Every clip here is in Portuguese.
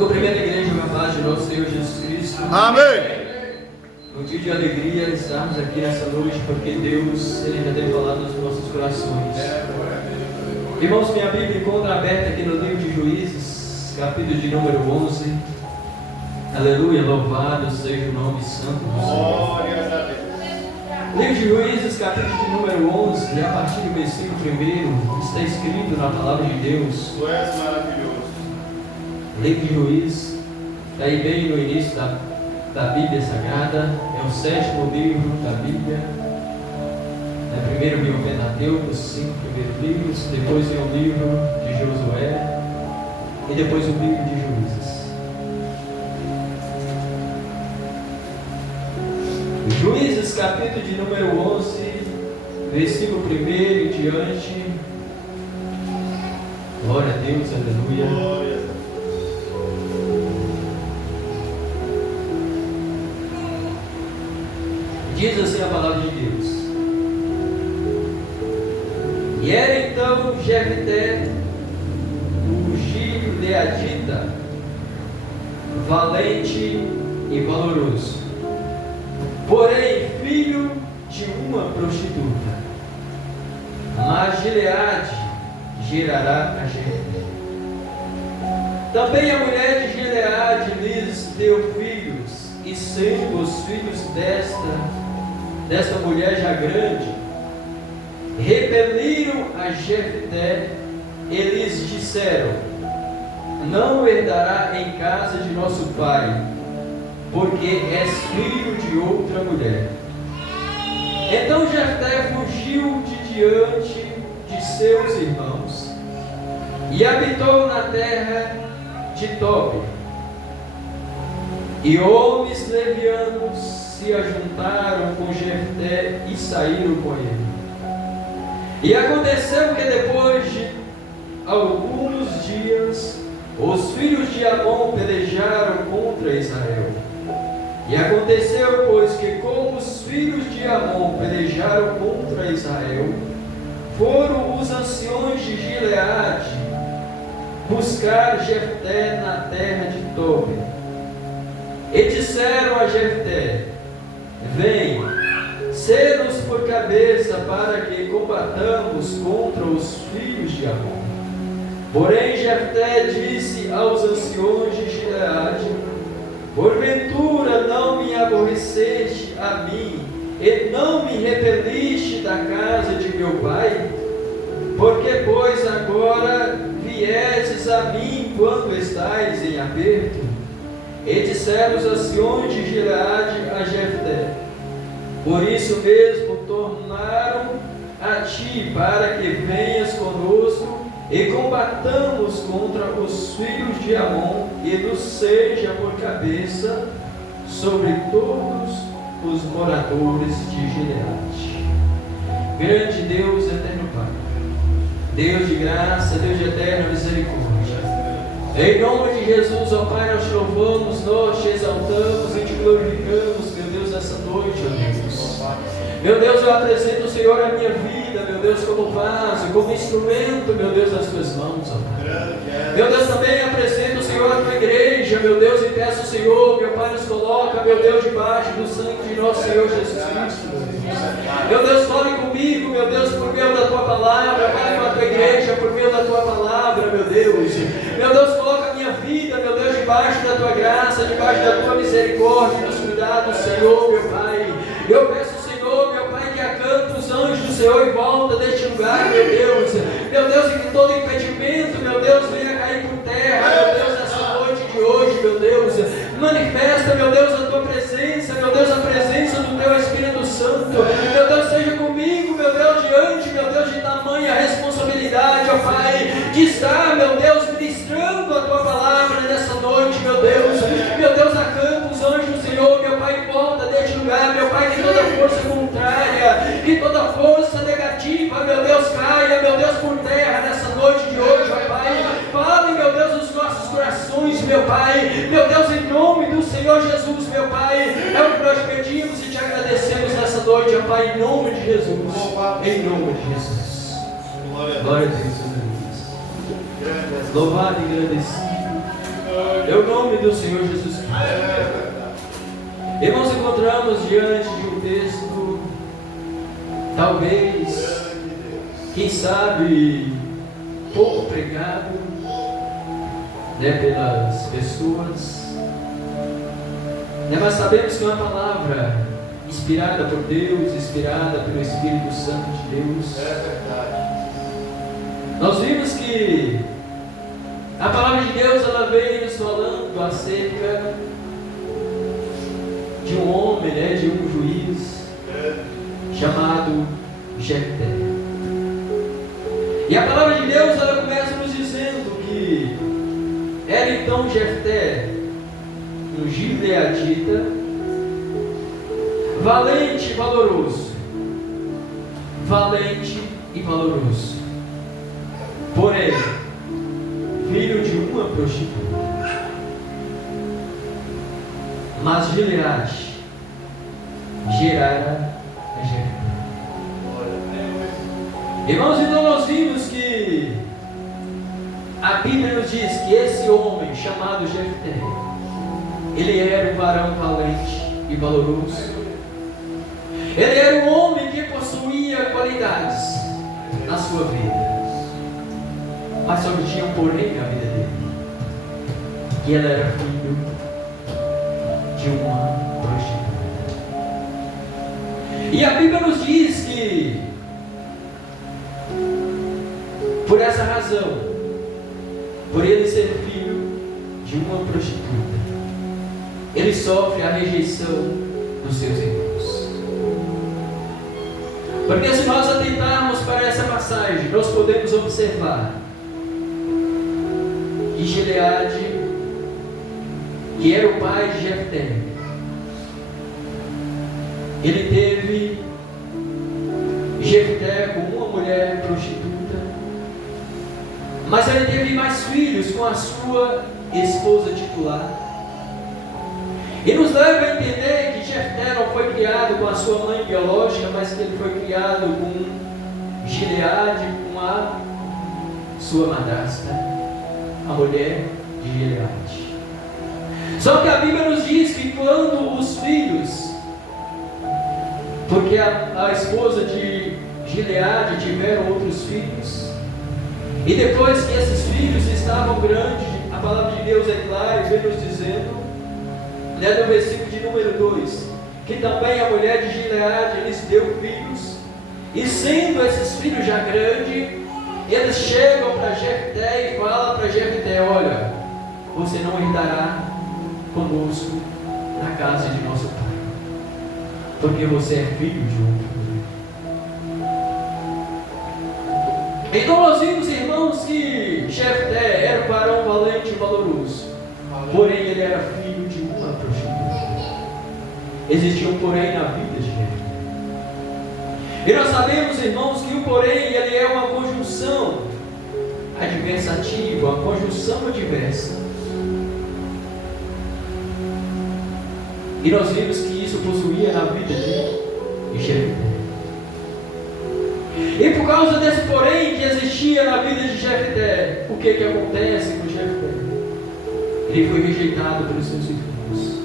Cumprimento a igreja com a paz de nosso Senhor Jesus Cristo. Amém. Um dia de alegria estarmos aqui nessa noite, porque Deus, Ele já tem falado nos nossos corações. Irmãos, minha Bíblia encontra aberta aqui no livro de Juízes, capítulo de número 11. Aleluia, louvado seja o nome santo do Senhor. Glórias a Deus. Livro de Juízes, capítulo de número 11, e a partir do versículo 1, está escrito na palavra de Deus. Tu és maravilhoso. Livro de Juízes, está aí bem no início da Bíblia Sagrada, é o 7º livro da Bíblia. Primeiro vem o Pentateuco, os 5 primeiros livros, depois vem o livro de Josué e depois o livro de Juízes. Juízes, capítulo de número 11, versículo 1 e diante. Glória a Deus, aleluia. Glória a Deus. Diz assim a palavra de Deus. E era então Jefté, o gileadita, valente e valoroso, porém filho de uma prostituta. Mas Gileade gerará a Jefté. Também a mulher de Gileade lhes deu filhos, e sendo os filhos desta mulher já grande, repeliram a Jefté e lhes disseram: não herdará em casa de nosso pai, porque és filho de outra mulher. Então Jefté fugiu de diante de seus irmãos e habitou na terra de Tobi. E homens levianos se ajuntaram com Jefté e saíram com ele. E aconteceu que depois de alguns dias, os filhos de Amon pelejaram contra Israel. E aconteceu, pois, que como os filhos de Amon pelejaram contra Israel, foram os anciões de Gileade buscar Jefté na terra de Tobi. E disseram a Jefté: vem, sê-nos por cabeça para que combatamos contra os filhos de Amon. Porém Jefté disse aos anciões de Gileade: porventura não me aborreceste a mim, e não me repeliste da casa de meu pai? Porque, pois, agora vieses a mim quando estais em aperto? E disseram os anciões de Gileade a Jefté: por isso mesmo tornaram a ti, para que venhas conosco e combatamos contra os filhos de Amon, e nos seja por cabeça sobre todos os moradores de Gileade. Grande Deus, eterno Pai, Deus de graça, Deus de eterna misericórdia, em nome de Jesus, ó Pai, nós te louvamos, nós te exaltamos e te glorificamos, meu Deus, nessa noite, ó Deus. Meu Deus, eu apresento, Senhor, a minha vida, meu Deus, como vaso, como instrumento, meu Deus, nas tuas mãos, ó Pai. Meu Deus, também apresento, Senhor, a tua igreja, meu Deus, e peço, Senhor, meu Pai, nos coloca, meu Deus, debaixo do sangue de nosso Senhor Jesus Cristo. Meu Deus, fale comigo, meu Deus, por meio da tua palavra, fale com a tua igreja, por meio da tua palavra, meu Deus. Meu Deus, coloca a minha vida, meu Deus, debaixo da tua graça, debaixo da tua misericórdia, nos cuidados, Senhor, meu Pai. Eu peço, Senhor, meu Pai, que acampe os anjos do Senhor em volta deste lugar, meu Deus. Meu Deus, e que todo impedimento, meu Deus, venha cair por terra, meu Deus, nessa noite de hoje, meu Deus. Manifesta, meu Deus, a tua presença, meu Deus, a presença do teu Espírito Santo. Meu Deus, seja comigo, meu Deus, diante, meu Deus, de tamanha responsabilidade, ó Pai, de estar, meu Deus, ministrando a tua palavra nessa noite, meu Deus. Meu Deus, acampa os anjos do Senhor, meu Pai, em volta deste lugar, meu Pai, que toda força contrária, que toda força negativa, meu Deus, caia, meu Deus, por terra nessa noite de hoje, ó Pai. Fale, meu Deus, os nossos corações, meu Pai, meu Deus, em nome do Senhor Jesus, meu Pai, é o que nós pedimos e te agradecemos nessa noite, ó Pai, em nome de Jesus, em nome de Jesus. Glória a Deus, aleluia. Louvado e agradecido é o do Senhor Jesus Cristo. Irmãos, encontramos diante de um texto, talvez, quem sabe, pouco pregado, pelas pessoas, mas sabemos que é uma palavra inspirada por Deus, inspirada pelo Espírito Santo de Deus. Nós vimos que a palavra de Deus, ela veio nos falando acerca de um homem, de um juiz chamado Jefté. E a palavra de Deus, ela começa nos dizendo que era então Jefté um gileadita, valente e valoroso, porém filho de uma prostituta. Mas Gileade gerara a Jefté. Irmãos, então nós vimos que a Bíblia nos diz que esse homem chamado Jefté, ele era um varão valente e valoroso. Ele era um homem que possuía qualidades na sua vida, mas só tinha um porém na vida dele, que ele era filho de uma prostituta. E a Bíblia nos diz que por essa razão, por ele ser filho de uma prostituta, ele sofre a rejeição dos seus irmãos. Porque se nós atentarmos para essa passagem, nós podemos observar que Gileade, que era o pai de Jefté, ele teve Jefté com uma mulher prostituta, mas ele teve mais filhos com a sua esposa titular. E nos leva a entender que Jefté não foi criado com a sua mãe biológica, mas que ele foi criado com Gileade, com a sua madrasta, a mulher de Gileade. Só que a Bíblia nos diz que quando os filhos, porque a esposa de Gileade tiveram outros filhos, e depois que esses filhos estavam grandes, a palavra de Deus é clara e vem nos dizendo, no versículo de número 2, que também a mulher de Gileade lhes deu filhos, e sendo esses filhos já grandes, eles chegam para Jefté e falam para Jefté: olha, você não herdará conosco na casa de nosso pai, porque você é filho de um filho. Então nós vimos, irmãos, que Jefté era um varão valente e valoroso, porém ele era filho de uma prostituta. Existia um porém na vida de Jefté. E nós sabemos, irmãos, que o porém ele é uma conjunção adversativa, uma conjunção adversa. E nós vimos que isso possuía na vida de Jefté. E por causa desse porém que existia na vida de Jefté, o que acontece com Jefté? Ele foi rejeitado pelos seus irmãos.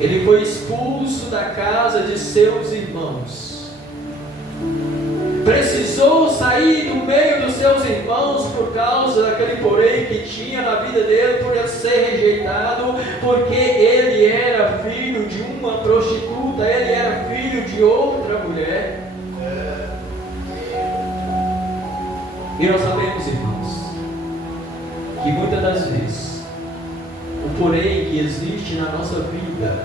Ele foi expulso da casa de seus irmãos. Precisou sair do meio dos seus irmãos por causa daquele porém que tinha na vida dele, por ele ser rejeitado, porque ele era filho de uma prostituta, ele era filho de outra mulher. E nós sabemos, irmãos, que muitas das vezes o porém que existe na nossa vida,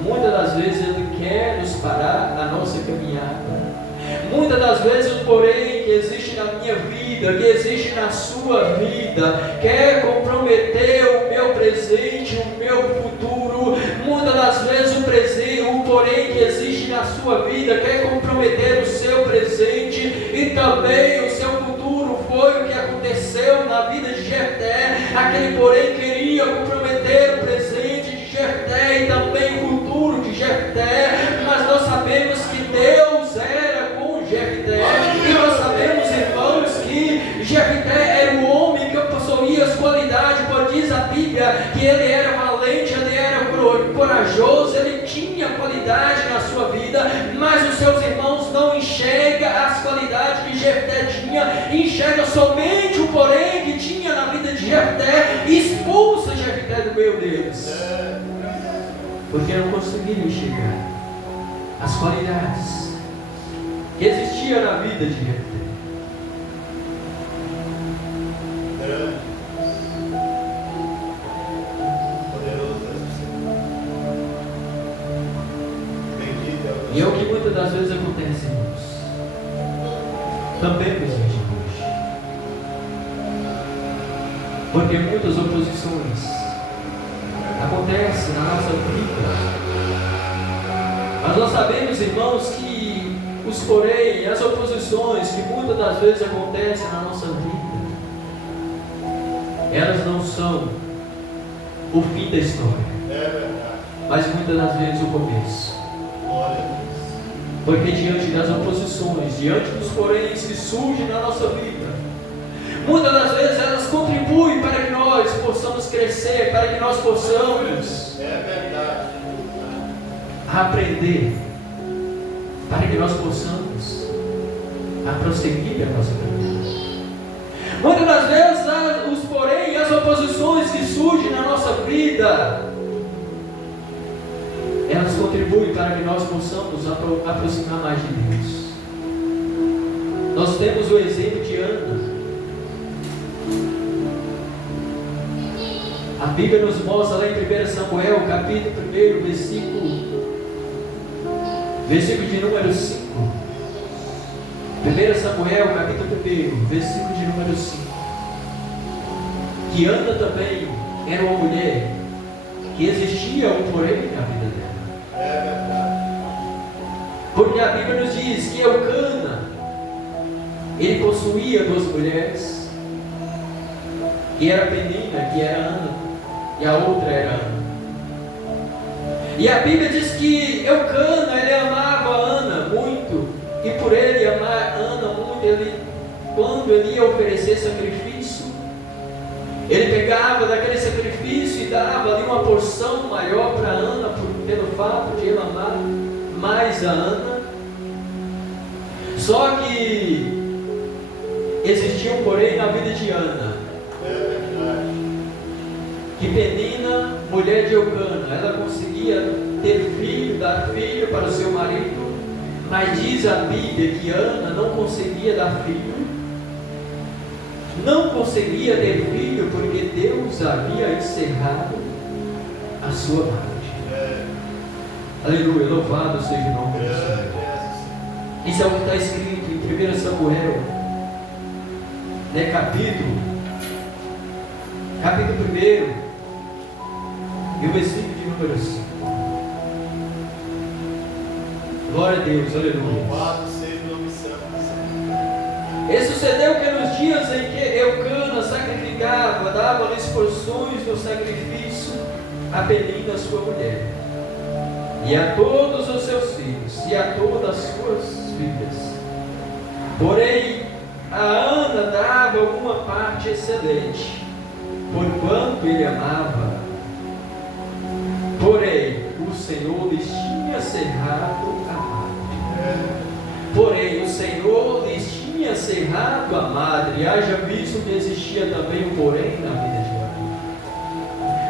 muitas das vezes ele quer nos parar a nossa caminhada. Muitas das vezes o porém que existe na minha vida, que existe na sua vida, quer comprometer o meu presente, o meu futuro. Muitas das vezes o porém que existe na sua vida quer comprometer o seu presente e também o seu futuro. Foi o que aconteceu na vida de Jefté. Aquele porém queria comprometer o presente de Jefté e também o futuro de Jefté, mas nós sabemos que Deus era com Jefté, e nós sabemos, irmãos, que Jefté era um homem que possuía as qualidades, pois diz a Bíblia que ele era valente valente, ele era corajoso, ele tinha qualidade na sua vida, mas os seus irmãos não enxergam as qualidades que Jefté tinha, enxerga somente o porém que tinha na vida de Jefté, e expulsa Jefté do meio deles, porque não conseguiram enxergar as qualidades que existiam na vida de Jefté. E é o que muitas das vezes acontece, irmãos, também com os dias de hoje, porque muitas oposições acontecem na nossa vida, mas nós sabemos, irmãos, que os porém, as oposições que muitas das vezes acontecem na nossa vida, elas não são o fim da história, mas muitas das vezes o começo. Porque diante das oposições, diante dos poréns que surgem na nossa vida, muitas das vezes elas contribuem para que nós possamos crescer, para que nós possamos aprender, para que nós possamos prosseguir a nossa vida. Muitas das vezes os porém, as oposições que surgem na nossa vida, elas contribuem para que nós possamos aproximar mais de Deus. Nós temos o exemplo de Ana. A Bíblia nos mostra lá em 1 Samuel, capítulo 1, versículo de número 5. 1 Samuel, capítulo 1, versículo de número 5. Que Ana também era uma mulher que existia um porém na vida dela. Porque a Bíblia nos diz que Eucana, ele possuía duas mulheres, que era Penina, que era Ana, e a outra era Ana. E a Bíblia diz que Eucana, ele amava Ana muito, e por ele amar Ana muito, quando ele ia oferecer sacrifício, ele pegava daquele sacrifício e dava ali uma porção maior para Ana, pelo fato de ele amar mais a Ana. Só que existia um porém na vida de Ana, que Penina, mulher de Eucana, ela conseguia ter filho, dar filho para o seu marido, mas diz a Bíblia que Ana não conseguia dar filho, não conseguia ter filho, porque Deus havia encerrado a sua margem. Aleluia, louvado seja o nome do Senhor. Isso é o que está escrito em 1 Samuel, né, capítulo 1, e o versículo de número 5. Glória a Deus, aleluia. Louvado seja o nome santo. E sucedeu que nos dias em que Eucana sacrificava, dava-lhes porções do sacrifício a Penina, sua mulher, e a todos os seus filhos, e a todas as suas filhas. Porém, a Ana dava alguma parte excelente, porquanto ele amava. Porém, o Senhor lhes tinha cerrado a madre. Porém, o Senhor lhes tinha cerrado a madre. Haja visto que existia também um porém na vida de Ana.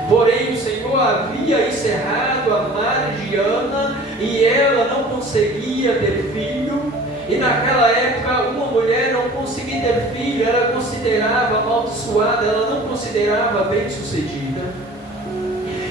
Porém, o Senhor havia encerrado a madre de Ana, e ela não conseguia ter filho. E naquela época, uma mulher não conseguia ter filho, ela considerava amaldiçoada, ela não considerava bem-sucedida.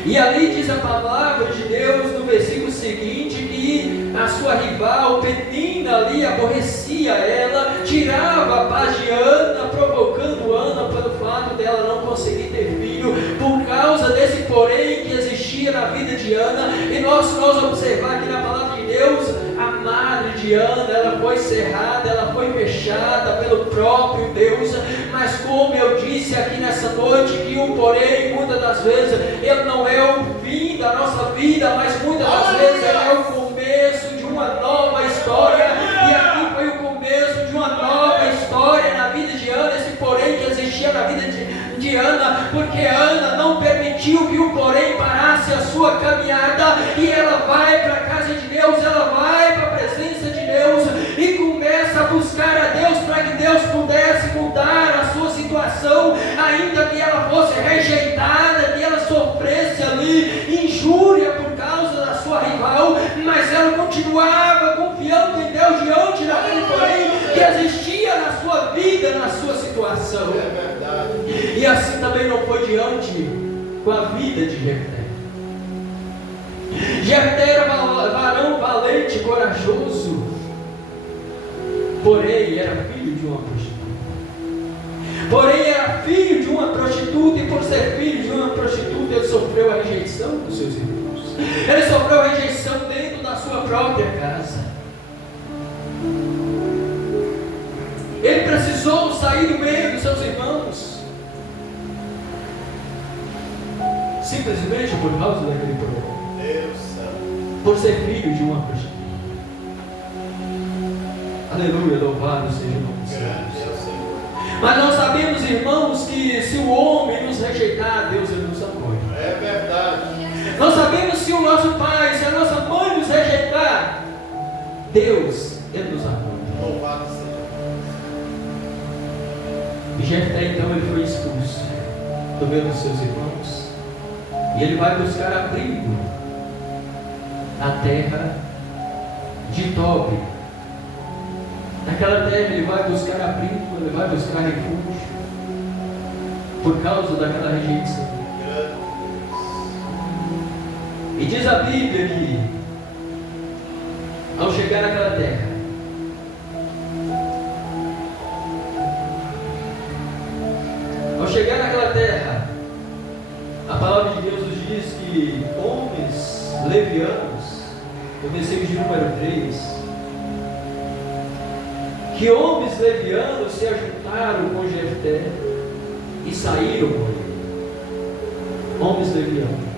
E ali diz a palavra de Deus no versículo seguinte, que a sua rival Penina ali aborrecia ela, tirava a paz de Ana, provocando Ana pelo fato dela não conseguir ter filho, por causa desse porém que existia na vida de Ana. E nós observar aqui na palavra de Deus, a madre de Ana, ela foi cerrada, ela foi fechada pelo próprio Deus. Mas como eu disse aqui nessa noite, que o porém, muitas das vezes, ele não é o fim da nossa vida, mas muitas das vezes ele é o começo de uma nova história. E aqui foi o começo de uma nova história na vida de Ana, esse porém que existia na vida de Ana, porque Ana não permitiu que o porém parasse terminasse a sua caminhada e ela vai para a casa de Deus, ela vai para a presença de Deus e começa a buscar a Deus para que Deus pudesse mudar a sua situação, ainda que ela fosse rejeitada, que ela sofresse ali injúria por causa da sua rival, mas ela continuava confiando em Deus diante daquele porém que existia na sua vida, na sua situação. É verdade. E assim também não foi diante com a vida de Jefté. Jefté era varão valente e corajoso, porém era filho de uma prostituta. Porém era filho de uma prostituta, e por ser filho de uma prostituta ele sofreu a rejeição dos seus irmãos. Ele sofreu a rejeição dentro da sua própria casa. Ele precisou sair do meio dos seus irmãos, simplesmente por causa daquele problema. Por ser filho de uma prostituta. Aleluia, louvado seja o nome do Senhor. Mas nós sabemos, irmãos, que se o homem nos rejeitar, Deus ele nos apoia. É verdade. Nós sabemos se o nosso pai, se a nossa mãe nos rejeitar, Deus ele nos apoia. Louvado seja. E Jefté então ele foi expulso do meio dos seus irmãos, e ele vai buscar abrigo na terra de Tobi. Naquela terra ele vai buscar abrigo, ele vai buscar refúgio, por causa daquela rejeição. E diz a Bíblia que, ao chegar naquela terra, a palavra de Deus nos diz que homens levianos, no versículo de número 3, que homens levianos se ajuntaram com Jefté e saíram com ele. Homens levianos.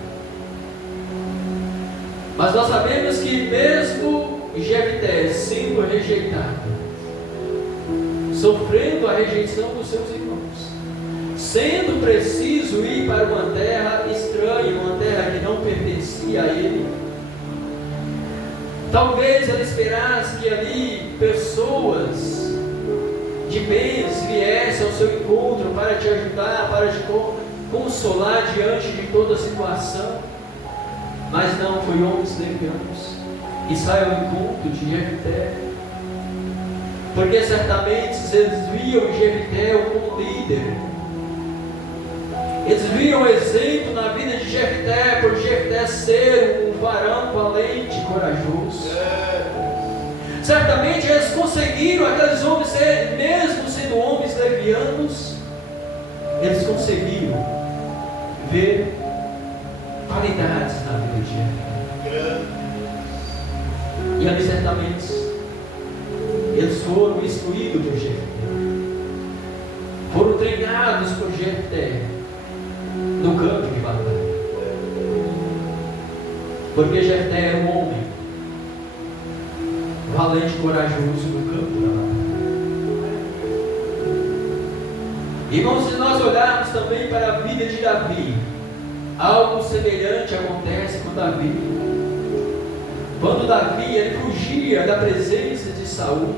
Mas nós sabemos que mesmo Jefté sendo rejeitado, sofrendo a rejeição dos seus irmãos, sendo preciso ir para uma terra estranha, uma terra que não pertencia a ele, talvez ele esperasse que ali pessoas de bens viessem ao seu encontro para te ajudar, para te consolar diante de toda a situação. Mas não, foi homens levianos e saiu ao encontro de Jefté, porque certamente eles viam Jefté como líder. Eles viram exemplo na vida de Jefté, por Jefté ser um varão valente e corajoso. Certamente eles conseguiram, aqueles homens, mesmo sendo homens levianos, eles conseguiram ver qualidades na vida de Jefté. E ali certamente eles foram instruídos por Jefté, foram treinados por Jefté no campo de batalha, porque Jefté era um homem valente e corajoso no campo da batalha. Irmãos, se nós olharmos também para a vida de Davi, algo semelhante acontece com Davi. Quando Davi ele fugia da presença de Saul,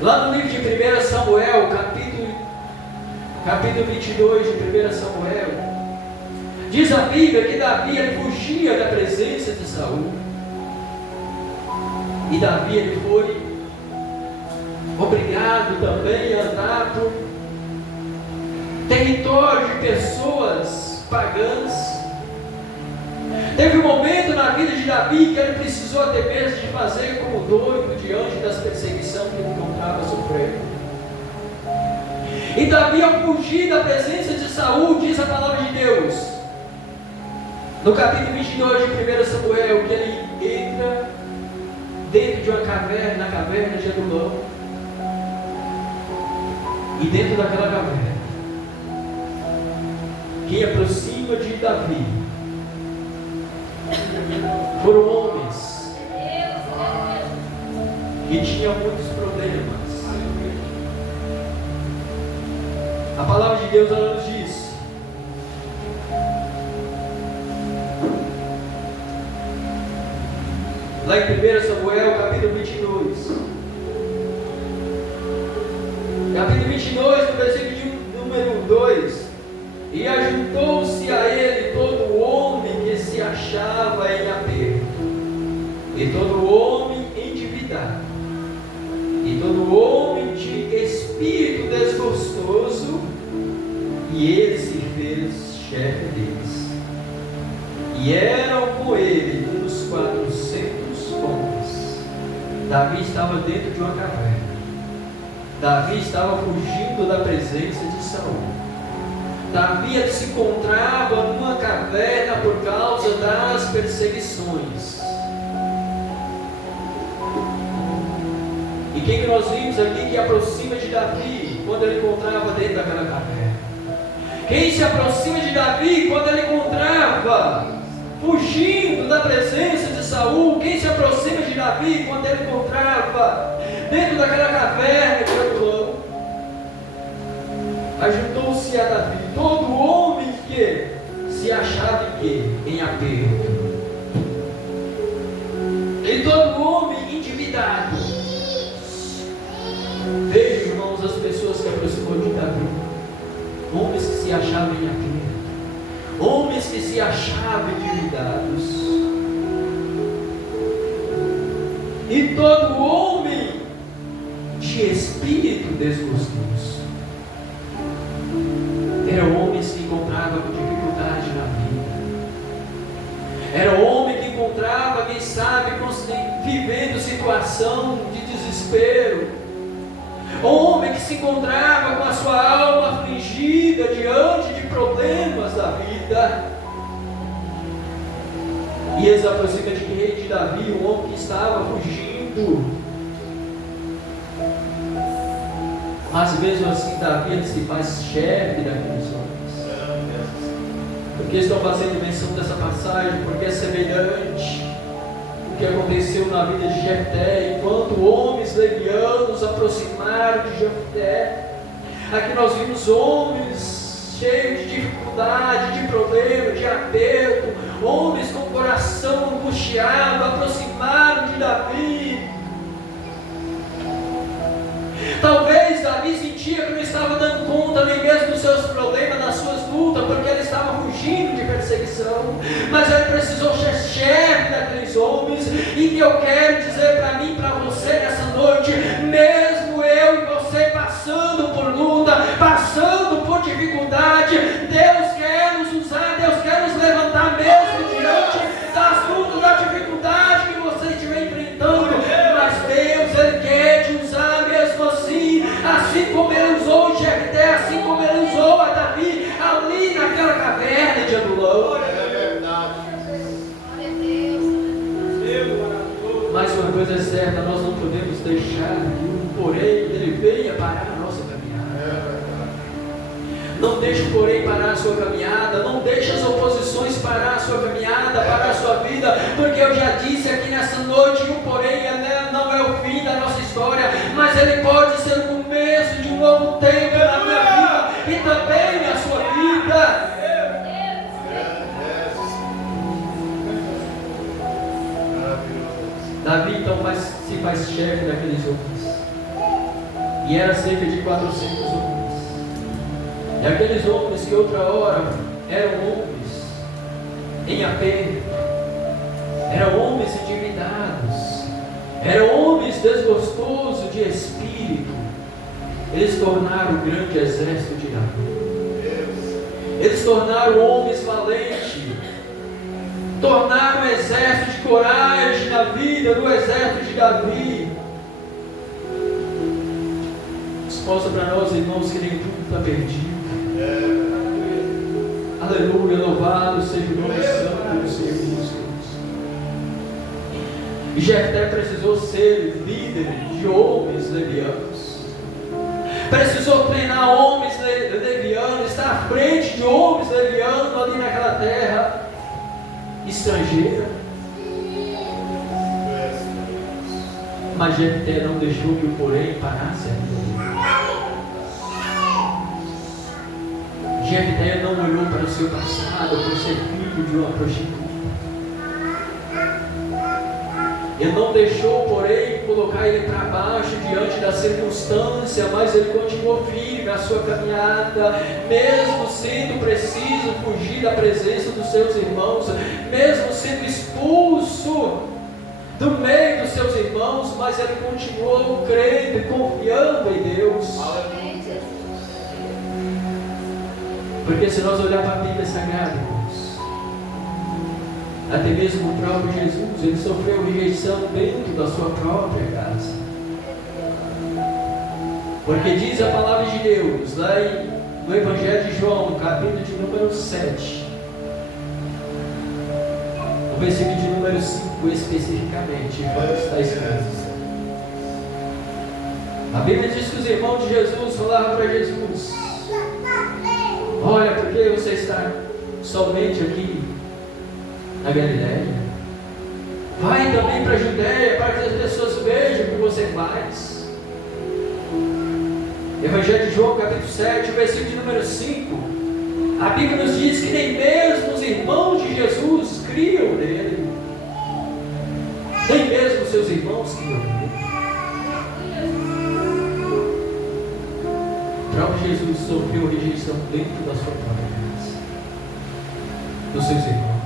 lá no livro de 1 Samuel, capítulo 22 de 1 Samuel, diz a Bíblia que Davi ele fugia da presença de Saul. E Davi ele foi obrigado também a andar por território de pessoas pagãs. Teve um momento na vida de Davi que ele precisou até mesmo de fazer como doido diante das perseguições que ele encontrava sofrendo. E Davi, ao fugir da presença de Saul, diz a palavra de Deus, no capítulo 22 de 1 Samuel, que ele entra dentro de uma caverna, na caverna de Adulão, e dentro daquela caverna, quem aproxima de Davi foram homens que tinham muitos problemas. A palavra de Deus ela nos diz Lá em 1 Samuel, capítulo 22. Capítulo 22, no versículo de número 2. E ajuntou-se a ele todo homem que se achava em aperto, e todo homem endividado, e todo homem de espírito desgostoso, e ele se fez chefe deles. E eram com ele uns 400 homens. Davi estava dentro de uma caverna. Davi estava fugindo da presença de Saul. Davi se encontrava numa caverna por causa das perseguições. E quem que nós vimos aqui que aproxima de Davi quando ele encontrava dentro daquela caverna? Quem se aproxima de Davi quando ele encontrava fugindo da presença de Saul? Quem se aproxima de Davi quando ele encontrava dentro daquela caverna de Adulão? Ajuntou-se a Davi todo homem que se achava em aperto, e todo homem endividado. Veja, irmãos, as pessoas que aproximou de Davi, homens que se achavam em aperto, homens que se achavam endividados, e todo homem de espírito desgostoso. Eram homens que encontravam com dificuldade na vida. Era homem que encontrava, quem sabe, vivendo situação de desespero. Homem que se encontrava com a sua alma afligida diante de problemas da vida. E eles aproximam de Davi, um homem que estava fugindo. Mas mesmo assim, Davi ele se faz chefe daqueles homens. Porque estou fazendo menção dessa passagem, porque é semelhante o que aconteceu na vida de Jefté, enquanto homens levianos aproximaram de Jefté. Aqui nós vimos homens cheios de dificuldade, de problema, de aperto, homens com o coração angustiado, aproximaram de Davi. Talvez Davi sentia que não estava dando conta nem mesmo dos seus problemas, das suas lutas, porque ele estava fugindo de perseguição, mas ele precisou ser chefe daqueles homens. E que eu quero dizer para mim, para você nessa noite, mesmo eu e você passando por luta, passando por dificuldade, Deus quer nos usar, Deus quer nos levantar mesmo diante das lutas, da dificuldade que você estiver enfrentando, mas Deus, Ele quer te usar mesmo assim como Ele usou Jefté, assim como Ele usou a Davi ali naquela caverna de Adulão. É verdade. Mas uma coisa é certa, nós não podemos deixar que o porém ele venha parar a nossa caminhada. Não deixe o porém parar a sua caminhada, não deixe as oposições parar a sua caminhada, parar a sua vida, porque eu já disse aqui nessa noite que o porém não é o fim da nossa história, mas ele pode ser o começo de um novo tempo na minha vida e também na sua vida. Davi então se faz chefe daqueles homens, e era cerca de 400 homens. E aqueles homens que outra hora eram homens em aperto, eram homens endividados, eram homens desgostosos de espírito, eles tornaram o grande exército de Davi. Eles tornaram homens valentes, tornaram um exército de coragem na vida do exército de Davi. Mostra para nós, irmãos, que nem tudo está perdido. Aleluia, louvado seja o nome santo do Senhor Jesus. E Jefté precisou ser líder de homens levianos, precisou treinar homens levianos, estar à frente de homens levianos ali naquela terra estrangeira. Mas Jefté não deixou que o porém parasse a vida dele. Jefté não olhou para o seu passado por ser filho de uma prostituta. Ele não deixou, porém, colocar ele para baixo diante da circunstância, mas ele continuou firme na sua caminhada, mesmo sendo preciso fugir da presença dos seus irmãos, mesmo sendo expulso do meio dos seus irmãos, mas ele continuou crendo e confiando em Deus. Porque se nós olharmos para a Bíblia Sagrada, irmãos, até mesmo o próprio Jesus, ele sofreu rejeição dentro da sua própria casa. Porque diz a palavra de Deus, lá no Evangelho de João, no capítulo de número 7, no versículo de número 5 especificamente, está escrito. A Bíblia diz que os irmãos de Jesus falaram para Jesus: olha, por que você está somente aqui na Galileia? Vai também para a Judéia, para que as pessoas vejam o que você faz. Evangelho de João, capítulo 7, versículo de número 5. A Bíblia nos diz que nem mesmo os irmãos de Jesus criam nele. Nem mesmo seus irmãos criam nele. O próprio Jesus sofreu rejeição dentro da sua própria casa, dos seus irmãos.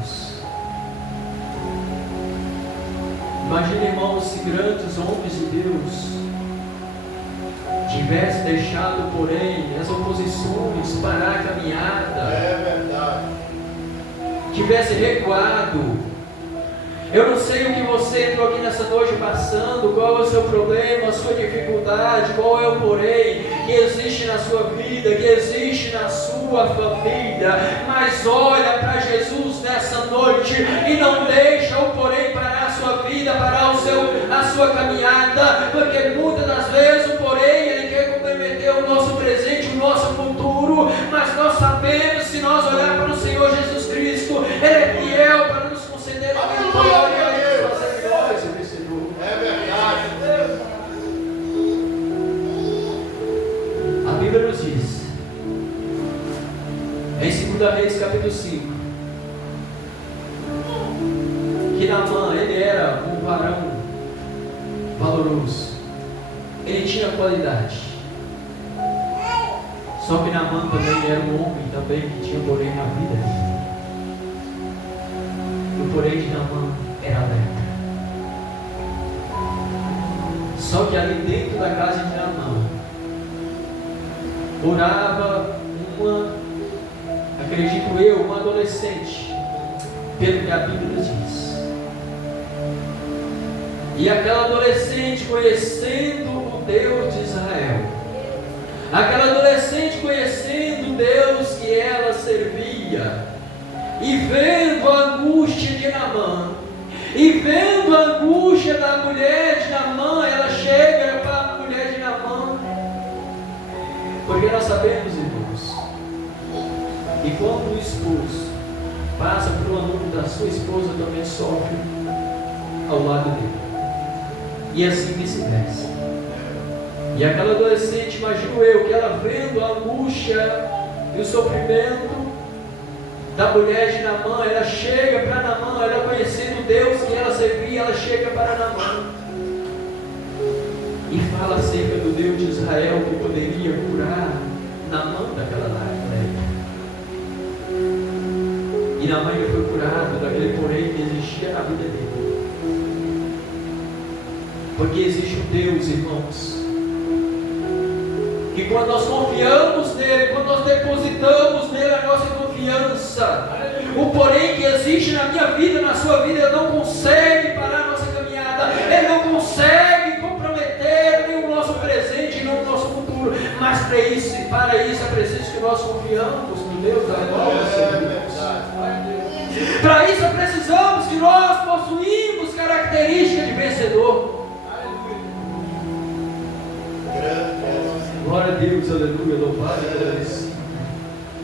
Imagine, irmãos, se grandes homens de Deus tivesse deixado, porém, as oposições parar a caminhada. É verdade. Tivesse recuado. Eu não sei o que você entrou aqui nessa noite passando, qual é o seu problema, a sua dificuldade, qual é o porém que existe na sua vida, que existe na sua família, mas olha para Jesus nessa noite e não deixa o porém parar a sua vida, parar a sua caminhada, porque muitas das vezes o porém ele quer comprometer o nosso presente, o nosso futuro, mas nós sabemos, se nós olharmos para o Senhor Jesus Cristo, Ele é fiel para nos conceder a vitória e nos fazer melhores e vencedor. É verdade. A Bíblia nos diz, em 2 Reis capítulo 5, que Naamã, ele era um varão valoroso, ele tinha qualidade. Só que Naamã também era um homem também que tinha porém na vida dele. O porém de Naamã era a lepra. Só que ali dentro da casa de Naamã morava acredito eu, uma adolescente, pelo que a Bíblia nos diz. E aquela adolescente, conhecendo o Deus de Israel, aquela adolescente conhecendo o Deus que ela servia, e vendo a angústia de Naamã, e vendo a angústia da mulher de Naamã, ela chega para a mulher de Naamã, porque nós sabemos, irmãos, que quando o esposo passa por uma luta, a sua esposa também sofre ao lado dele, e assim vice-versa. E aquela adolescente, imagino eu, que ela vendo a angústia e o sofrimento da mulher de Naamã, ela chega para Naamã, ela conhecendo Deus que ela servia, ela chega para Naamã e fala acerca do Deus de Israel que poderia curar Naamã daquela lepra. E Naamã foi curado daquele porém que existia na vida dele. Porque existe um Deus, irmãos, que quando nós confiamos nele, quando nós depositamos nele a nossa confiança, o porém que existe na minha vida, na sua vida, ele não consegue parar a nossa caminhada, ele não consegue comprometer nem o nosso presente, nem o nosso futuro, mas para isso é preciso que nós confiamos no Deus da glória. Para isso precisamos que nós possuímos características de vencedor. Glória a Deus, aleluia, louvado e agradecido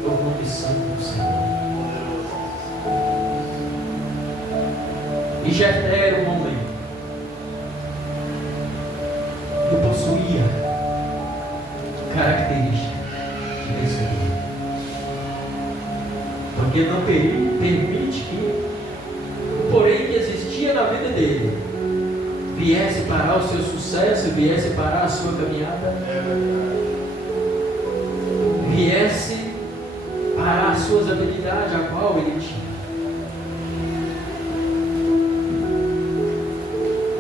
é o nome santo do Senhor. E Jefté era um homem que possuía características de vencedor, porque não permite que o porém que existia na vida dele viesse parar o seu sucesso, viesse parar a sua caminhada, viesse parar as suas habilidades, a qual ele tinha.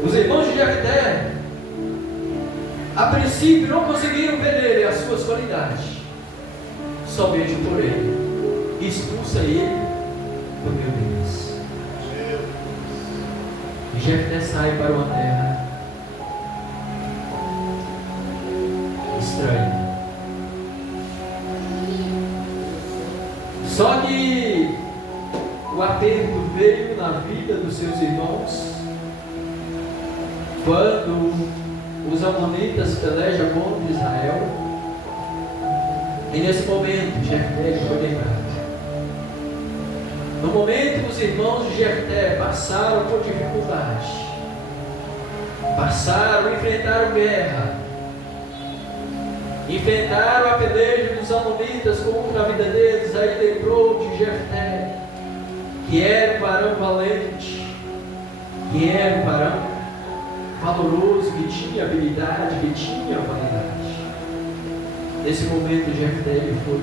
Os irmãos de Jefté, a princípio, não conseguiram ver nele as suas qualidades, somente por ele. Expulsa ele do meio deles. E Jefté sai para uma terra estranha. Só que o aperto veio na vida dos seus irmãos quando os amonitas pelejam contra Israel. E nesse momento Jefté foi lembrado. No momento que os irmãos de Jefté passaram por dificuldade, enfrentaram guerra, enfrentaram a peleja dos amonitas contra a vida deles, aí lembrou de Jefté, que era um varão valente, que era um varão valoroso, que tinha habilidade, que tinha qualidade. Nesse momento Jefté ele foi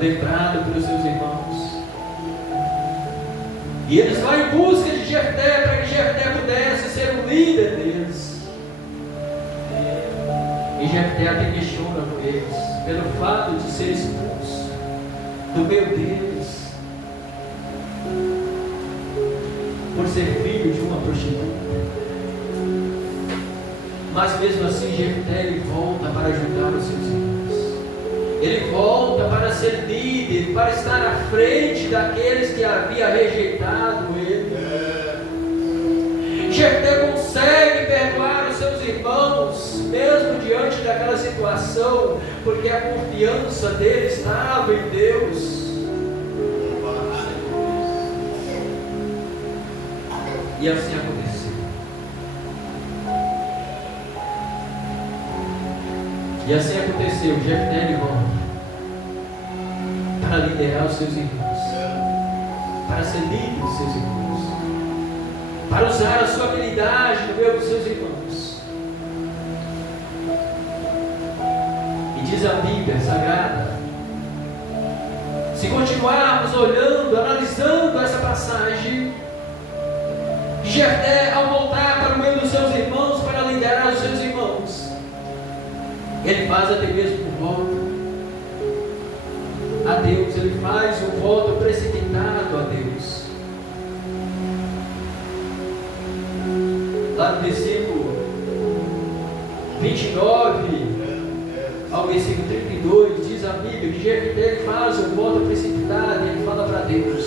lembrado pelos seus irmãos, e eles vão em busca de Jefté, para que Jefté pudesse ser o líder deles. E Jefté até questiona com eles, pelo fato de ser expulso do meio deles, por ser filho de uma prostituta. Mas mesmo assim Jefté ele volta para ajudar os seus irmãos. Ele volta para ser líder, para estar à frente daqueles que havia rejeitado ele. Jefté consegue perdoar os seus irmãos, mesmo diante daquela situação, porque a confiança dele estava em Deus. E assim aconteceu. E assim aconteceu. Jefté ele volta para liderar os seus irmãos, para ser líder dos seus irmãos, para usar a sua habilidade no meio dos seus irmãos. E diz a Bíblia Sagrada, se continuarmos olhando, analisando essa passagem, Jefté, ao voltar para o meio dos seus irmãos, para liderar os seus irmãos, ele faz até mesmo um voto a Deus, ele faz um voto precipitado a Deus. Lá no versículo 29 ao versículo 32, diz a Bíblia que Jefté faz um voto precipitado e ele fala para Deus: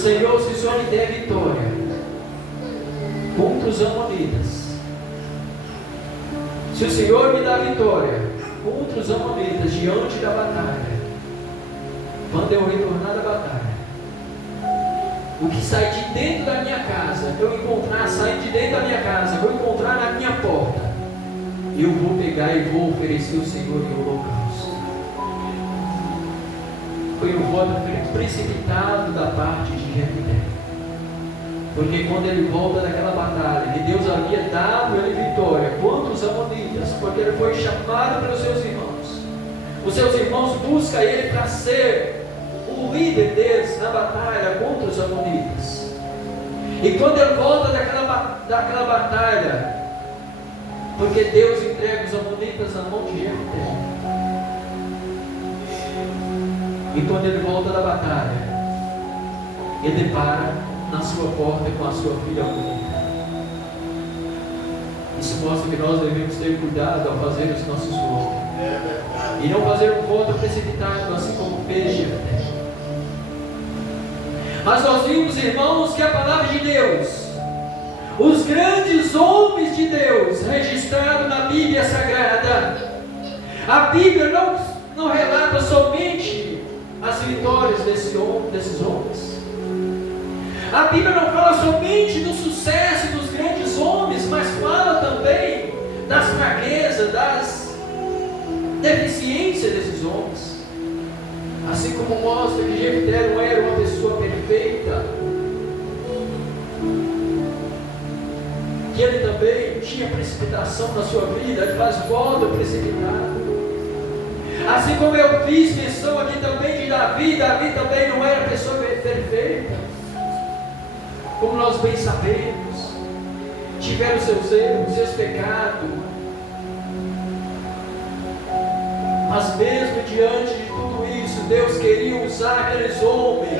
Senhor, se o Senhor me der vitória contra os amonitas, se o Senhor me dá vitória contra os amonitas diante da batalha, quando eu retornar da batalha, o que sai de dentro da minha casa, eu encontrar saindo de dentro da minha casa, vou encontrar na minha porta, eu vou pegar e vou oferecer ao Senhor em holocausto. Foi um voto precipitado da parte de Jefté, porque quando ele volta daquela batalha, que Deus havia dado ele vitória contra os amonitas, porque ele foi chamado pelos seus irmãos. Os seus irmãos buscam ele para ser o líder deles na batalha contra os amonitas. E quando ele volta daquela batalha, porque Deus entrega os amonitas na mão de Jefté, e quando ele volta da batalha, ele para na sua porta com a sua filha bonita. Isso mostra que nós devemos ter cuidado ao fazer os nossos votos, e não fazer um voto precipitado, assim como fez Jefté. Mas nós vimos, irmãos, que a palavra de Deus, os grandes homens de Deus registrados na Bíblia Sagrada, a Bíblia não relata somente as vitórias desses homens. A Bíblia não fala somente do sucesso dos grandes homens, mas fala também das fraquezas, das deficiências desses homens. Assim como mostra que Jefté não era uma pessoa perfeita, que ele também tinha precipitação na sua vida, ele faz voto precipitado. Assim como eu fiz menção aqui também de Davi, Davi também não era pessoa perfeita, como nós bem sabemos, tiveram seus erros, seus pecados, mas mesmo diante de tudo isso, Deus queria usar aqueles homens.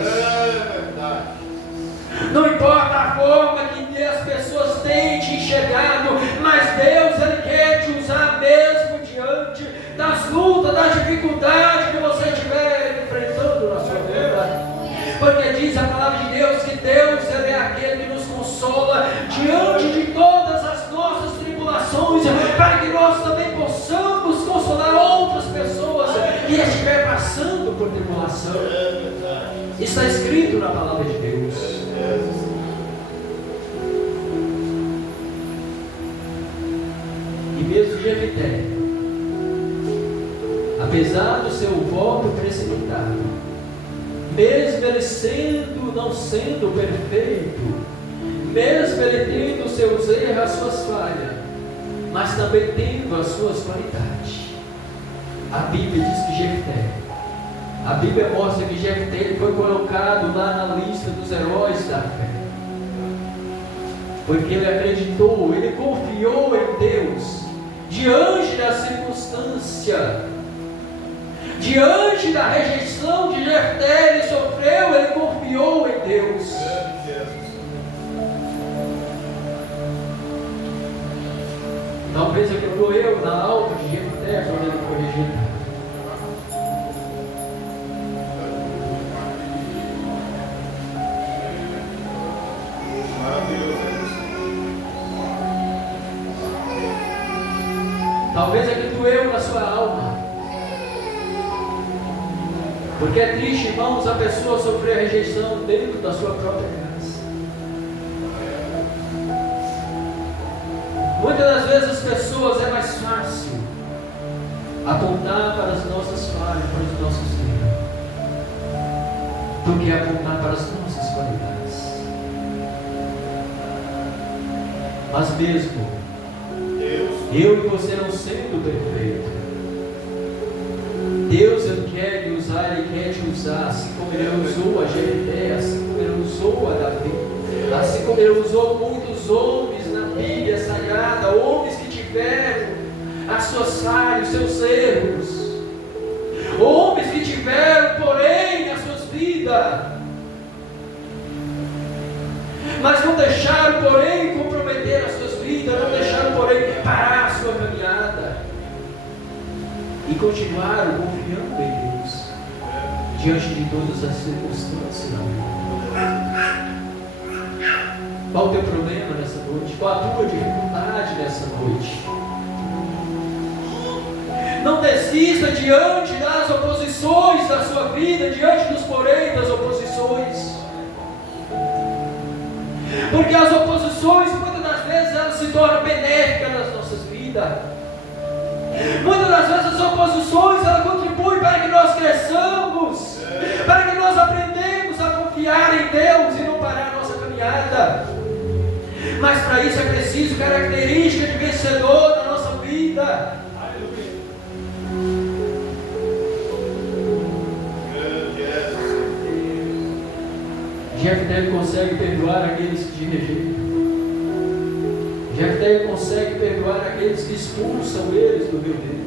Não importa a forma que as pessoas têm te enxergado, mas Deus, Ele quer te usar mesmo diante das lutas, das dificuldades que você estiver enfrentando na sua vida. Porque diz a palavra de Deus que Deus, Ele é aquele que nos consola diante de todas as nossas tribulações, para que nós também possamos consolar outras pessoas que estiver passando por tribulação. Está escrito na palavra de Deus. E mesmo Jefté, apesar do seu voto precipitado, mesmo ele não sendo perfeito, mesmo ele tendo seus erros, as suas falhas, mas também tendo as suas qualidades, a Bíblia diz que Jefté, a Bíblia mostra que Jefté ele foi colocado lá na lista dos heróis da fé, porque ele acreditou, ele confiou em Deus, diante da circunstância, diante da rejeição de Jefté, ele sofreu, ele confiou em Deus. Talvez ele doeu na alma de Jefté quando ele foi rejeitado. Talvez ele doeu na sua alma. Porque é triste, irmãos, a pessoa sofrer rejeição dentro da sua própria casa. Muitas das vezes as pessoas é mais fácil apontar para as nossas falhas, para os nossos erros, do que apontar para as nossas qualidades. Mas mesmo eu e você não sendo perfeito, Deus Ele quer lhe usar, Ele quer te usar, assim como Ele usou a Jefté, assim como Ele usou a Davi, assim como Ele usou muitos homens na Bíblia Sagrada, homens que tiveram as suas falhas, os seus erros, homens que tiveram, porém, as suas vidas, mas não deixaram, porém, comprometer as suas vidas, não deixaram, porém, parar a sua caminhada, e continuaram confiando em Deus, diante de todas as circunstâncias. Qual o teu problema nessa noite? Qual a tua dificuldade nessa noite? Não desista diante das oposições da sua vida, diante dos porém das oposições. Porque as oposições, muitas das vezes, elas se tornam benéficas nas nossas vidas. Muitas das vezes as oposições, elas contribuem para que nós cresçamos, para que nós aprendamos a confiar em Deus e não parar a nossa caminhada. Mas para isso é preciso característica de vencedor na nossa vida. Jefté consegue perdoar aqueles que te rejeitam. Jefté consegue perdoar aqueles que expulsam eles do rio dele.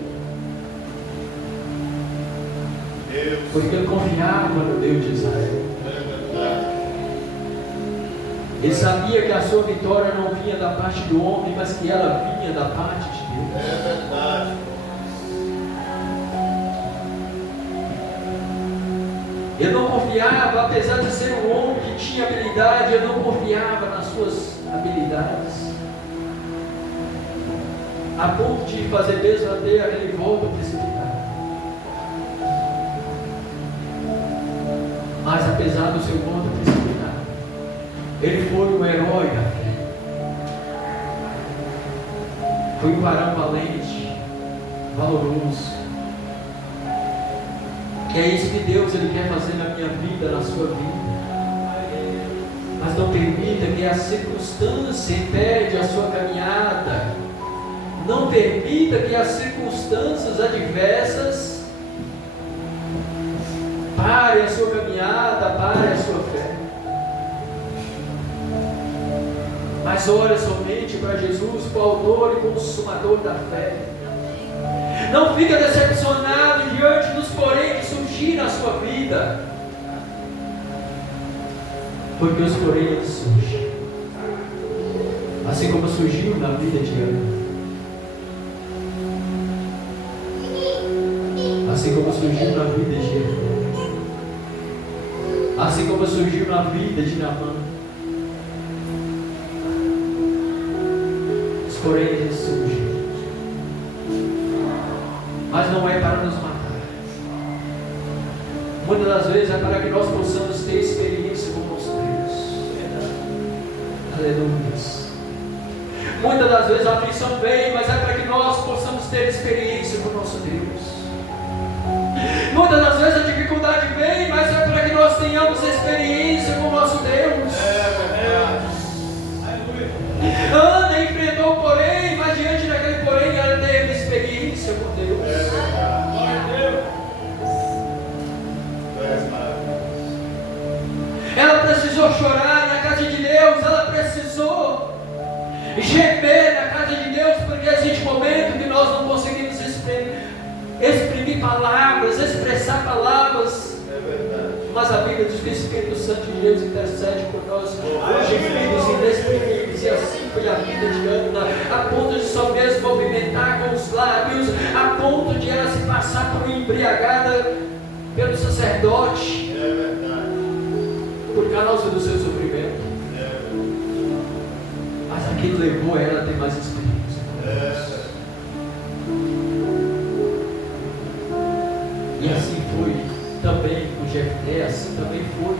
Porque ele confiava no Deus de Israel. Ele sabia que a sua vitória não vinha da parte do homem, mas que ela vinha da parte de Deus. É verdade. Ele não confiava, apesar de ser um homem que tinha habilidade, ele não confiava nas suas habilidades, a ponto de fazer mesmo até aquele voto precipitado. Mas apesar do seu voto precipitado, ele foi um herói da fé. Foi um varão valente, valoroso. Que é isso que Deus Ele quer fazer na minha vida, na sua vida. Mas não permita que que a circunstância impede a sua caminhada. Não permita que as circunstâncias adversas pare a sua caminhada, pare a sua fé. Mas olha somente para Jesus, o autor e consumador da fé. Não fica decepcionado diante dos porém que surgir na sua vida, porque os porém eles surgem, assim como surgiu na vida de Ana, assim como surgiu na vida de Jefté, assim como surgiu na vida de Naamã. Os porém eles surgem, mas não é para nos matar. Muitas das vezes é para que nós possamos ter experiência com o nosso Deus. Aleluia. Muitas das vezes a aflição vem, mas é para que nós possamos ter experiência com o nosso Deus. Muitas das vezes a dificuldade vem, mas é para que nós tenhamos experiência com o nosso Deus. Ana enfrentou porém, mas diante daquele porém ela teve experiência com Deus. Ela precisou chorar na casa de Deus, ela precisou gemer na casa de Deus, porque existe momento que nós não conseguimos exprimir palavras, expressar palavras. Mas a Bíblia diz que o Espírito Santo de Deus intercede por nós, gemidos inexprimíveis, e assim foi a vida de Ana, a ponto de só mesmo movimentar com os lábios, a ponto de ela se passar por embriagada pelo sacerdote, por causa do seu sofrimento. Mas aquilo levou ela a ter mais experiência com Deus. E assim foi também com Jefté, assim também foi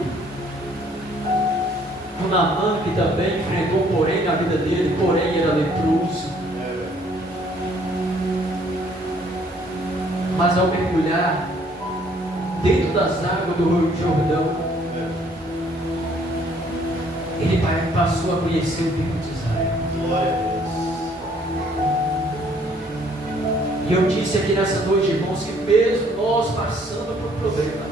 com Naamã, que também enfrentou porém na vida dele, porém era leproso. Mas ao mergulhar dentro das águas do Rio Jordão, ele passou a conhecer o Deus de Israel. E eu disse aqui nessa noite, irmãos, que mesmo nós passando por problema,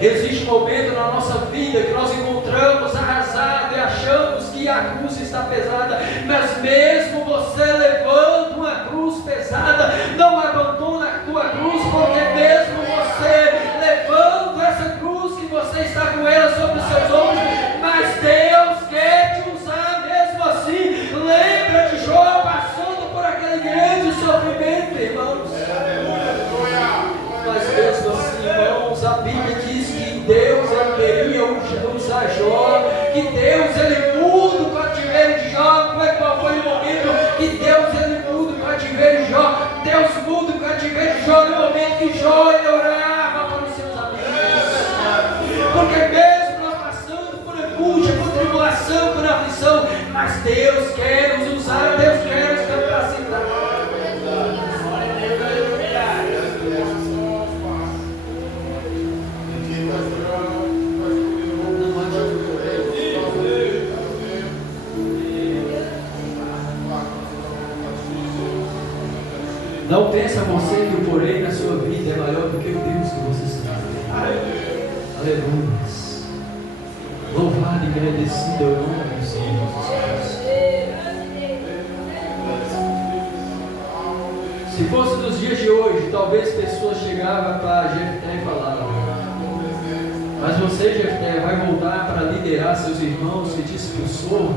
existe um momento na nossa vida que nós encontramos arrasado e achamos que a cruz está pesada, mas mesmo você levando uma cruz pesada, não abandona a tua cruz, porque mesmo você levando essa cruz que você está com ela sobre os seus ombros, mas Deus quer te usar mesmo assim. Lembra de Jó passando por aquele grande sofrimento, irmãos. Mas mesmo assim, irmãos, a Bíblia diz que Deus queria usar Jó, que Deus muda o cativeiro de Jó. Qual foi o momento que Deus muda o cativeiro de Jó? Deus muda o cativeiro de Jó no momento que Jó orava para os seus amigos. Porque mesmo nós passando por angústia, por tribulação, por aflição, mas Deus quer nos usar, Deus quer nos capacitar. Não pensa você que o porém na sua vida é maior do que o Deus que você serve. Aleluia. Louvado e agradecido é o nome do Senhor Jesus Cristo. Se fosse nos dias de hoje, talvez pessoas chegavam para Jefté e falavam: mas você, Jefté, vai voltar para liderar seus irmãos que te expulsou?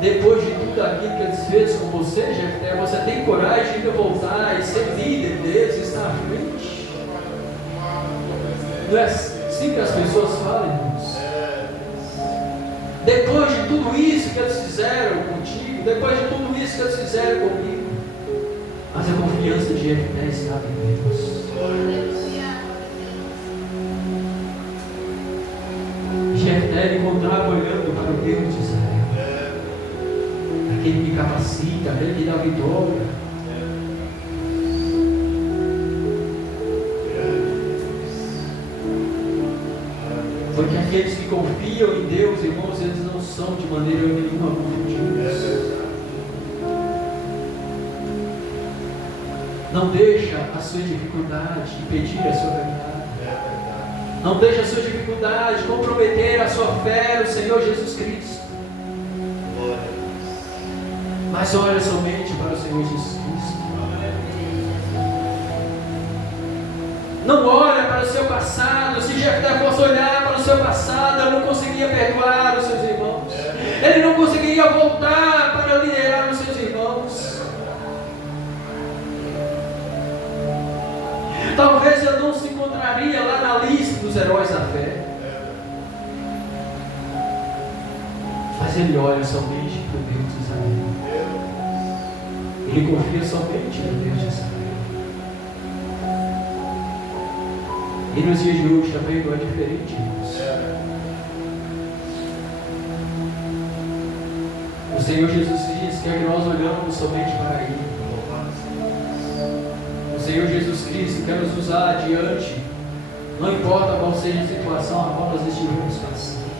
Depois de tudo aquilo que eles fez com você, Jefté, você tem coragem de voltar e ser líder deles, estar à frente? Não é assim que as pessoas falam, irmãos? Depois de tudo isso que eles fizeram contigo, depois de tudo isso que eles fizeram comigo, mas a confiança de Jefté estava em Deus. Jefté encontrava olhando para o Deus de Israel, aquele que capacita, aquele que dá vitória. Porque aqueles que confiam em Deus, irmãos, eles não são de maneira nenhuma confundidos. Não deixa a sua dificuldade impedir a sua caminhada. Não deixa a sua dificuldade comprometer a sua fé no Senhor Jesus Cristo. Mas olha somente para o Senhor Jesus Cristo. Não olha para o seu passado. Se Jefté fosse olhar para o seu passado, ele não conseguia perdoar os seus irmãos. Ele não conseguiria voltar para liderar os seus irmãos. Talvez ele não se encontraria lá na lista dos heróis da fé. Mas ele olha somente para o Deus de Israel. Ele confia somente no Deus de Israel. E nos dias de hoje também não é diferente, irmãos. O Senhor Jesus Cristo quer que nós olhamos somente para Ele. O Senhor Jesus Cristo quer nos usar adiante, não importa qual seja a situação a qual nós estivermos passando,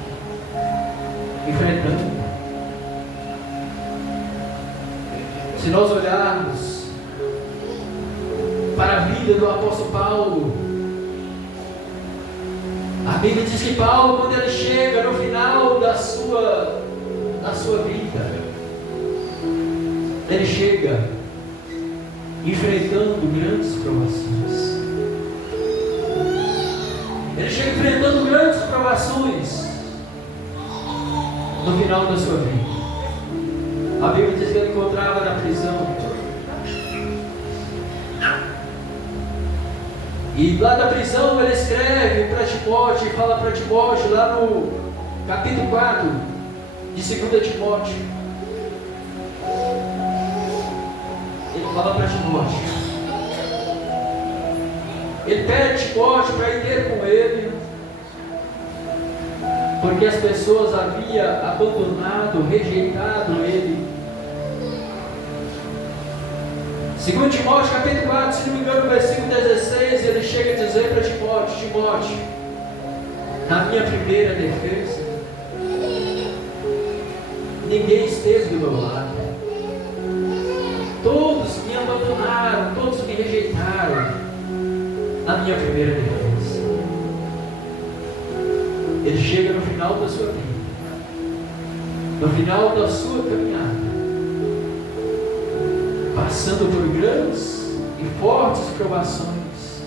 enfrentando. Se nós olharmos para a vida do apóstolo Paulo, a Bíblia diz que Paulo, quando ele chega no final da sua vida, ele chega enfrentando grandes provações. Ele chega enfrentando grandes provações no final da sua vida. A Bíblia diz que ele encontrava na prisão. E lá da prisão ele escreve para Timóteo e fala para Timóteo, lá no capítulo 4 de 2 Timóteo. Ele fala para Timóteo. Ele pede Timóteo para ir ter com ele, porque as pessoas haviam abandonado, rejeitado ele. 2 Timóteo capítulo 4, se não me engano, no versículo 16, ele chega a dizer para Timóteo: Timóteo, na minha primeira defesa, ninguém esteve do meu lado. Todos me abandonaram, todos me rejeitaram na minha primeira defesa. Ele chega no final da sua vida, no final da sua caminhada, passando por grandes e fortes provações,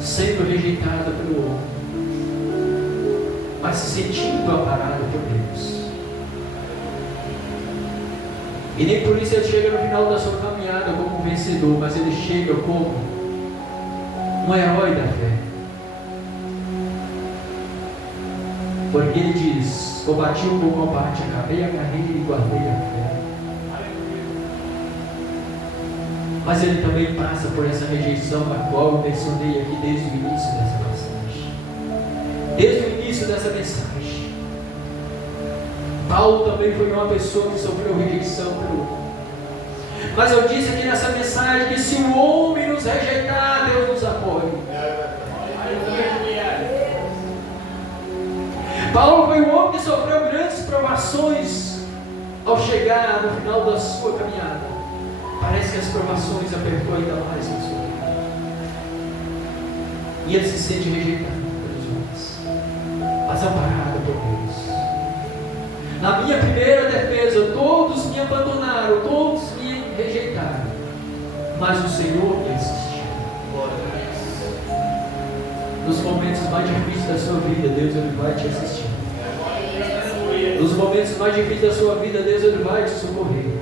sendo rejeitado pelo homem, mas se sentindo amparado por Deus. E nem por isso ele chega no final da sua caminhada como um vencedor, mas ele chega como um herói da fé. Porque ele diz: combati o bom combate, acabei a carreira e guardei a fé. Mas ele também passa por essa rejeição a qual eu mencionei aqui desde o início dessa passagem. Desde o início dessa mensagem, Paulo também foi uma pessoa que sofreu rejeição pelo homem. Mas eu disse aqui nessa mensagem que se o homem nos rejeitar, Deus nos apoia. Paulo foi um homem que sofreu grandes provações ao chegar no final da sua caminhada. Parece que as provações apertou ainda mais a sua vida. E ele se sente rejeitado pelos homens, mas amparado por Deus. Na minha primeira defesa, todos me abandonaram, todos me rejeitaram, mas o Senhor me assistiu. Nos momentos mais difíceis da sua vida, Deus ele vai te assistir. Nos momentos mais difíceis da sua vida, Deus ele vai te socorrer.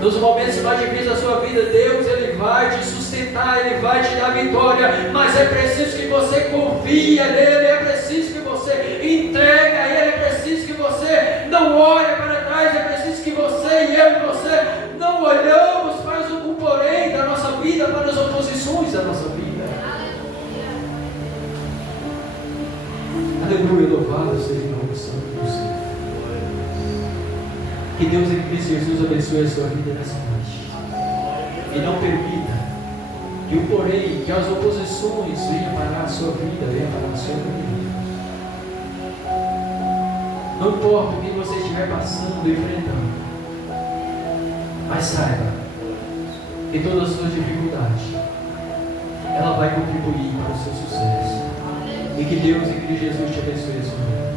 Nos momentos mais difíceis da sua vida, Deus ele vai te sustentar, ele vai te dar vitória, mas é preciso que você confie nele, é preciso que você entregue a ele, é preciso que você não olhe para trás, é preciso que você e eu e você não olhamos para o porém da nossa vida, para as oposições da nossa vida. Aleluia, louvado seja o nome santo do Senhor. Que Deus em Cristo Jesus abençoe a sua vida nessa noite. E não permita que o porém, que as oposições venham parar a sua vida, venham parar a sua vida. Não importa o que você estiver passando, enfrentando. Mas saiba que todas as suas dificuldades, ela vai contribuir para o seu sucesso. E que Deus e que Jesus te abençoe a sua vida.